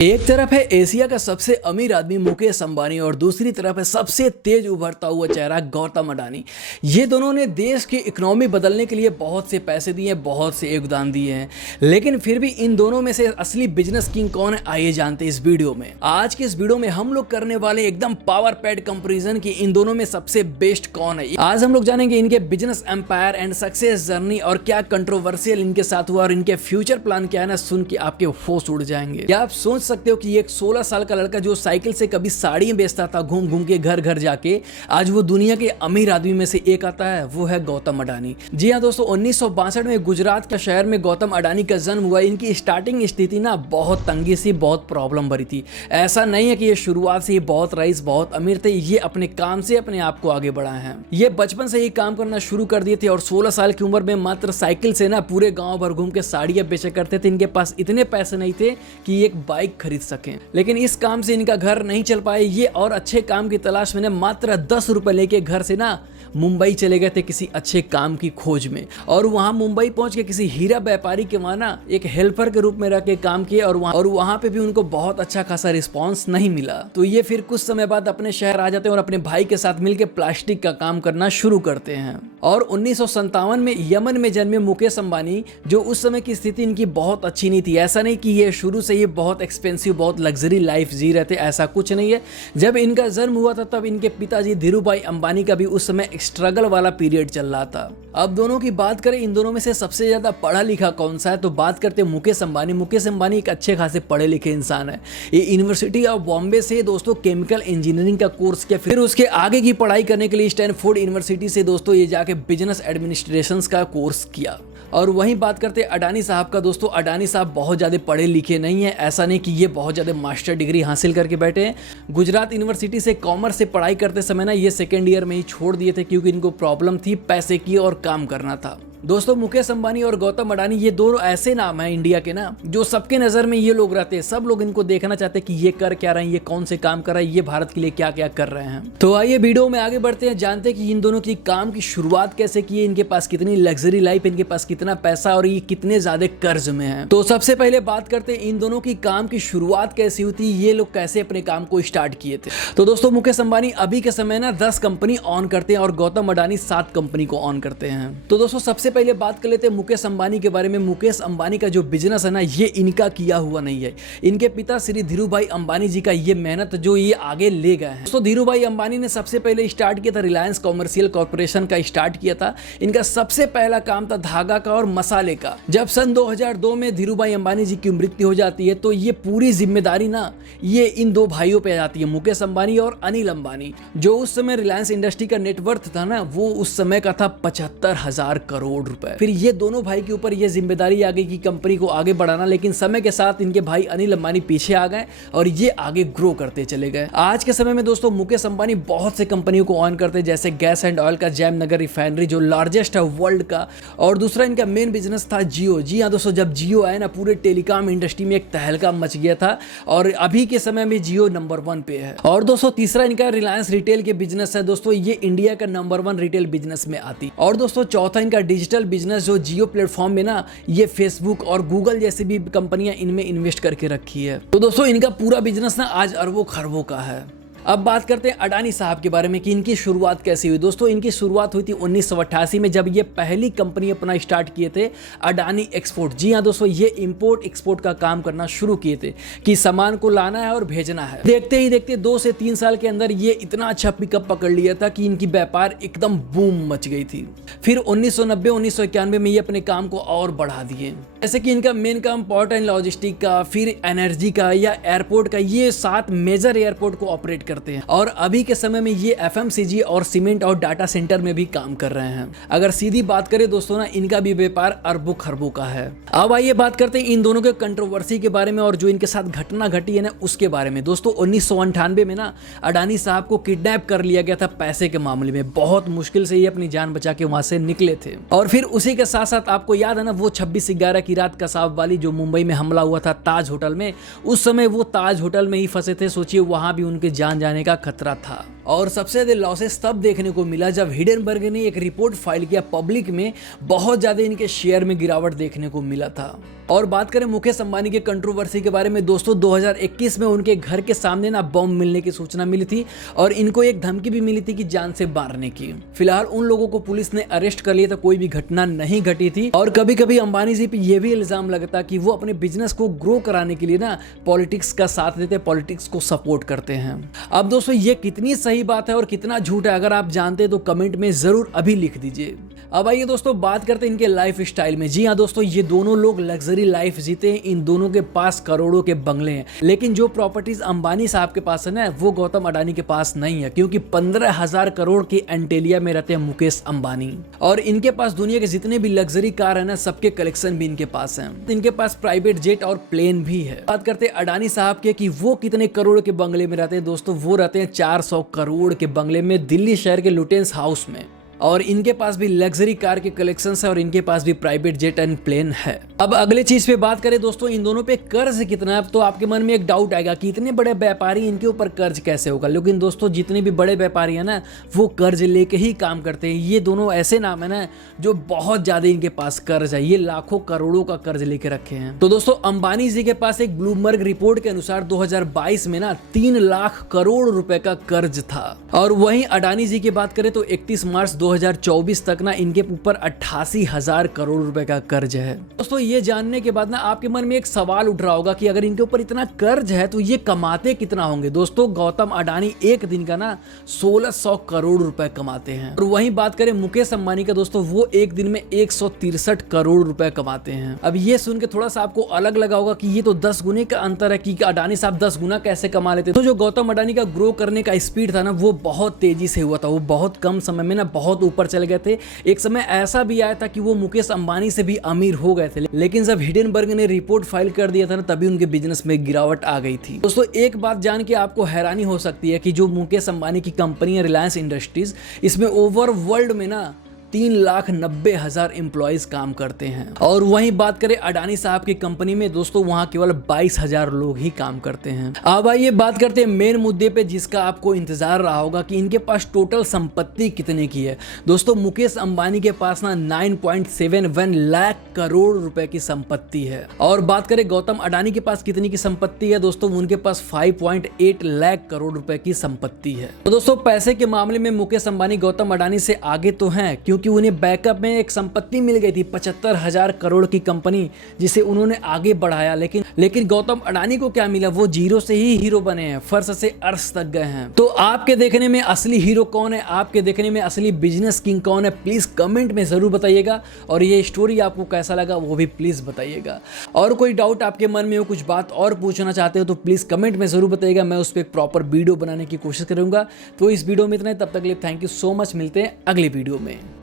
एक तरफ है एशिया का सबसे अमीर आदमी मुकेश अंबानी और दूसरी तरफ है सबसे तेज उभरता हुआ चेहरा गौतम अडानी। ये दोनों ने देश की इकोनॉमी बदलने के लिए बहुत से पैसे दिए हैं, बहुत से योगदान दिए हैं, लेकिन फिर भी इन दोनों में से असली बिजनेस किंग कौन है आइए जानते हैं इस वीडियो में। आज के इस वीडियो में हम लोग करने वाले एकदम पावर पैड कंपेरिजन की इन दोनों में सबसे बेस्ट कौन है। आज हम लोग जानेंगे इनके business empire and success journey और क्या कंट्रोवर्शियल इनके साथ हुआ और इनके फ्यूचर प्लान क्या है ना, सुन के आपके होश उड़ जाएंगे। क्या आप सोच सकते हो कि एक 16 साल का लड़का जो साइकिल से कभी साड़ियां बेचता था घूम घूम के घर घर जाके, आज वो दुनिया के अमीर आदमी में से एक आता है, वो है गौतम अडानी। जी हाँ दोस्तों, 1962 में गुजरात के शहर में गौतम अडानी का जन्म हुआ। इनकी स्टार्टिंग स्थिति ना बहुत तंगी सी, बहुत प्रॉब्लम भरी थी। ऐसा नहीं है कि ये शुरुआत से ही बहुत रईस, बहुत अमीर थे। ये अपने काम से अपने आप को आगे बढ़ाए हैं। ये बचपन से ही काम करना शुरू कर दिए थे और 16 साल की उम्र में मात्र साइकिल से ना पूरे गांव भर घूम के साड़ियां बेचा करते थे। इनके पास इतने पैसे नहीं थे कि एक बाइक खरीद सके, लेकिन इस काम से इनका घर नहीं चल पाए। ये और अच्छे काम की तलाश में मात्र 10 रुपए लेके घर से ना मुंबई चले गए थे किसी अच्छे काम की खोज में, और वहां मुंबई पहुंच के किसी हीरा व्यापारी के वहां ना एक हेल्पर के रूप में रह के काम किए और वहां पे भी उनको बहुत अच्छा खासा रिस्पांस नहीं मिला। तो ये फिर कुछ समय बाद अपने शहर आ जाते हैं और अपने भाई के साथ मिलकर प्लास्टिक का काम करना शुरू करते हैं। और 1957 में यमन में जन्मे मुकेश अंबानी, जो उस समय की स्थिति इनकी बहुत अच्छी नहीं थी। ऐसा नहीं कि ये शुरू से ही बहुत एक्सपेंसिव, बहुत लग्जरी लाइफ जी रहे थे, ऐसा कुछ नहीं है। जब इनका जन्म हुआ था तब इनके पिताजी धीरूभाई अंबानी का भी उस समय स्ट्रगल वाला पीरियड चल रहा था। अब दोनों की बात करें, इन दोनों में से सबसे ज्यादा पढ़ा लिखा कौन सा है, तो बात करते हैं मुकेश अंबानी। मुकेश अंबानी एक अच्छे खासे पढ़े लिखे इंसान है। ये यूनिवर्सिटी ऑफ बॉम्बे से दोस्तों केमिकल इंजीनियरिंग का कोर्स किया, फिर उसके आगे की पढ़ाई करने के लिए स्टैनफोर्ड यूनिवर्सिटी से दोस्तों ये जाके बिजनेस एडमिनिस्ट्रेशन का कोर्स किया। और वहीं बात करते हैं अडानी साहब का। दोस्तों अडानी साहब बहुत ज़्यादा पढ़े लिखे नहीं है, ऐसा नहीं कि ये बहुत ज़्यादा मास्टर डिग्री हासिल करके बैठे हैं। गुजरात यूनिवर्सिटी से कॉमर्स से पढ़ाई करते समय ना ये सेकेंड ईयर में ही छोड़ दिए थे, क्योंकि इनको प्रॉब्लम थी पैसे की और काम करना था। दोस्तों मुकेश अंबानी और गौतम अडानी ये दोनों ऐसे नाम हैं इंडिया के ना, जो सबके नज़र में ये लोग रहते हैं। सब लोग इनको देखना चाहते हैं कि ये कर क्या रहे हैं, ये कौन से काम कर रहे हैं, ये भारत के लिए क्या क्या कर रहे हैं। तो आइए वीडियो में आगे बढ़ते हैं, जानते हैं कि इन दोनों की काम की शुरुआत कैसे की है, इनके पास कितनी लग्जरी लाइफ, इनके पास कितना पैसा और ये कितने ज्यादा कर्ज में है। तो सबसे पहले बात करते हैं इन दोनों की काम की शुरुआत कैसी हुई थी, ये लोग कैसे अपने काम को स्टार्ट किए थे। तो दोस्तों मुकेश अंबानी अभी के समय ना 10 कंपनी ऑन करते हैं और गौतम अडानी 7 कंपनी को ऑन करते हैं। तो दोस्तों सबसे पहले बात कर लेते हैं मुकेश अंबानी के बारे में। मुकेश अंबानी का जो बिजनेस है ना, ये इनका किया हुआ नहीं है। इनके पिता श्री धीरूभाई अंबानी जी का ये मेहनत जो ये आगे ले गए हैं। तो धीरूभाई अंबानी ने सबसे पहले स्टार्ट किया था रिलायंस कॉमर्शियल कॉर्पोरेशन का स्टार्ट किया था। इनका सबसे पहला काम था धागा का और मसाले का। जब सन 2002 में धीरूभाई अंबानी जी की मृत्यु हो जाती है तो ये पूरी जिम्मेदारी ना ये इन दो भाइयों पे आ जाती है, मुकेश अंबानी और अनिल अंबानी। जो उस समय रिलायंस इंडस्ट्री का नेटवर्थ था ना, वो उस समय का था 75,000 करोड़ रुपए। फिर ये दोनों भाई के ऊपर ये जिम्मेदारी आ गई कि कंपनी को आगे बढ़ाना, लेकिन समय के साथ इनके भाई अनिल अंबानी पीछे आ गए और ये आगे ग्रो करते चले गए। आज के समय में दोस्तों मुकेश अंबानी बहुत से कंपनियों को ऑन करते हैं, जैसे गैस एंड ऑयल का जैमनगर रिफाइनरी जो लार्जेस्ट है वर्ल्ड का, और दूसरा इनका मेन बिजनेस था जियो। जी हाँ दोस्तों, जब जियो आया ना पूरे टेलीकॉम इंडस्ट्री में एक तहलका मच गया था और अभी के समय में जियो नंबर 1 पे है। और दोस्तों तीसरा इनका रिलायंस रिटेल के बिजनेस है। दोस्तों ये इंडिया का नंबर 1 रिटेल बिजनेस में आती। और दोस्तों चौथा इनका डिजिटल बिजनेस जो जियो प्लेटफॉर्म में ना ये फेसबुक और गूगल जैसी भी कंपनियां इनमें इन्वेस्ट करके रखी है। तो दोस्तों इनका पूरा बिजनेस ना आज अरबों खरबों का है। अब बात करते हैं अडानी साहब के बारे में कि इनकी शुरुआत कैसी हुई। दोस्तों इनकी शुरुआत हुई थी 1988 में, जब ये पहली कंपनी अपना स्टार्ट किए थे अडानी एक्सपोर्ट। जी हाँ दोस्तों, ये इंपोर्ट एक्सपोर्ट का काम करना शुरू किए थे कि सामान को लाना है और भेजना है। देखते ही देखते 2 से 3 साल के अंदर ये इतना अच्छा पिकअप पकड़ लिया था कि इनकी व्यापार एकदम बूम मच गई थी। फिर 1990-1991 में ये अपने काम को और बढ़ा दिए, जैसे कि इनका मेन काम पोर्ट एंड लॉजिस्टिक का, फिर एनर्जी का या एयरपोर्ट का, ये 7 मेजर एयरपोर्ट को ऑपरेट करते हैं। और अभी के समय में ये एफएमसीजी और सीमेंट और डाटा सेंटर में भी काम कर रहे हैं। अगर सीधी बात करें दोस्तों ना, इनका भी व्यापार अरबों खरबों का है। अब आइए बात करते हैं इन दोनों के कंट्रोवर्सी के बारे में और जो इनके साथ घटना घटी है ना उसके बारे में। दोस्तों 1998 में ना अडानी साहब को किडनैप कर लिया गया था पैसे के मामले में। बहुत मुश्किल से ये अपनी जान बचा के वहां से निकले थे। और फिर उसी के साथ साथ आपको याद है ना वो 26/11 की रात कसाब वाली जो मुंबई में हमला हुआ था ताज होटल में, उस समय वो ताज होटल में ही फंसे थे। सोचिए वहां भी उनके जान जाने का खतरा था। और सबसे ज़्यादा लॉसेस तब देखने को मिला जब हिडेनबर्ग ने एक रिपोर्ट फाइल किया पब्लिक में, बहुत ज़्यादा इनके शेयर में गिरावट देखने को मिला था। और बात करें मुकेश अंबानी के कंट्रोवर्सी के बारे में दोस्तों, 2021 में उनके घर के सामने ना बम मिलने की सूचना मिली थी और इनको एक धमकी भी मिली थी कि जान से मारने की। फिलहाल उन लोगों को पुलिस ने अरेस्ट कर लिया था, कोई भी घटना नहीं घटी थी। और कभी कभी अंबानी जी पे ये भी इल्जाम लगता कि वो अपने बिजनेस को ग्रो कराने के लिए ना पॉलिटिक्स का साथ देते, पॉलिटिक्स को सपोर्ट करते हैं। अब दोस्तों ये कितनी सही बात है और कितना झूठ है, अगर आप जानते हैं तो कमेंट में जरूर अभी लिख दीजिए। अब आइए दोस्तों बात करते हैं इनके लाइफ स्टाइल में। जी हाँ दोस्तों, ये दोनों लोग लग्जरी लाइफ जीते हैं, इन दोनों के पास करोड़ों के बंगले हैं, लेकिन जो प्रॉपर्टीज अंबानी साहब के पास है ना, वो गौतम अडानी के पास नहीं है, क्योंकि 15,000 करोड़ की एंटेलिया में रहते हैं मुकेश अंबानी। और इनके पास दुनिया के जितने भी लग्जरी कार है ना, सबके कलेक्शन भी इनके पास है। इनके पास प्राइवेट जेट और प्लेन भी है। बात करते हैं अडानी साहब के कि वो कितने करोड़ के बंगले में रहते हैं दोस्तों, वो रहते हैं 400 करोड़ के बंगले में दिल्ली शहर के लुटेंस हाउस में। और इनके पास भी लग्जरी कार के कलेक्शंस है और इनके पास भी प्राइवेट जेट एंड प्लेन है। अब अगले चीज पे बात करें दोस्तों, इन दोनों पे कर्ज कितना है, तो आपके मन में एक डाउट आएगा कि इतने बड़े व्यापारी, इनके ऊपर कर्ज कैसे होगा। लेकिन दोस्तों जितने भी बड़े व्यापारी है ना, वो कर्ज लेके ही काम करते हैं। ये दोनों ऐसे नाम है ना जो बहुत ज्यादा इनके पास कर्ज है, ये लाखों करोड़ों का कर्ज लेके रखे हैं। तो दोस्तों अंबानी जी के पास एक ब्लूमबर्ग रिपोर्ट के अनुसार 2022 में ना 3 लाख करोड़ रुपए का कर्ज था। और वहीं अडानी जी की बात करें तो 31 मार्च 2024 तक ना इनके ऊपर 88,000 करोड़ रुपए का कर्ज है। दोस्तों ये जानने के बाद ना आपके मन में एक सवाल उठ रहा होगा कि अगर इनके ऊपर इतना कर्ज है तो ये कमाते कितना होंगे। दोस्तों गौतम अडानी एक दिन का ना 1600 करोड़ रुपए कमाते हैं। और वहीं बात करें मुकेश अंबानी का दोस्तों, वो एक दिन में 163 करोड़ रुपए कमाते हैं। अब ये सुन के थोड़ा सा आपको अलग लगा होगा कि ये तो 10 गुने का अंतर है कि अडानी साहब 10 गुना कैसे कमा लेते। तो जो गौतम अडानी का ग्रो करने का स्पीड था ना, वो बहुत तेजी से हुआ था। वो बहुत कम समय में ना बहुत ऊपर चले गए थे। एक समय ऐसा भी आया था कि वो मुकेश अंबानी से भी अमीर हो गए थे, लेकिन जब हिडेनबर्ग ने रिपोर्ट फाइल कर दिया था ना, तभी उनके बिजनेस में गिरावट आ गई थी। दोस्तों एक बात जान के आपको हैरानी हो सकती है कि जो मुकेश अंबानी की कंपनी है रिलायंस इंडस्ट्रीज, इसमें ओवर वर्ल्ड में ना 3,90,000 एम्प्लॉयज काम करते हैं। और वहीं बात करें अडानी साहब की कंपनी में दोस्तों, वहां केवल 22,000 लोग ही काम करते हैं। अब आइए बात करते हैं मेन मुद्दे पे जिसका आपको इंतजार रहा होगा कि इनके पास टोटल संपत्ति कितने की है। दोस्तों मुकेश अंबानी के पास ना 9.71 लाख करोड़ रुपए की संपत्ति है। और बात करें गौतम अडानी के पास कितनी की संपत्ति है दोस्तों, उनके पास 5.8 लाख करोड़ रुपए की संपत्ति है। तो दोस्तों पैसे के मामले में मुकेश अंबानी गौतम अडानी से आगे तो हैं, क्योंकि उन्हें बैकअप में एक संपत्ति मिल गई थी 75,000 करोड़ की कंपनी, जिसे उन्होंने आगे बढ़ाया। लेकिन गौतम अडानी को क्या मिला, वो जीरो से ही हीरो बने हैं, फर्श से अर्श तक गए हैं। तो आपके देखने में असली हीरो कौन है, आपके देखने में असली बिजनेस किंग कौन है, प्लीज कमेंट में जरूर बताइएगा। और ये स्टोरी आपको कैसा लगा वो भी प्लीज बताइएगा। और कोई डाउट आपके मन में हो, कुछ बात और पूछना चाहते हो तो प्लीज कमेंट में जरूर बताइएगा। मैं उस पर एक प्रॉपर वीडियो बनाने की कोशिश करूंगा। तो इस वीडियो में इतना ही, तब तक के लिए थैंक यू सो मच। मिलते हैं अगली वीडियो में।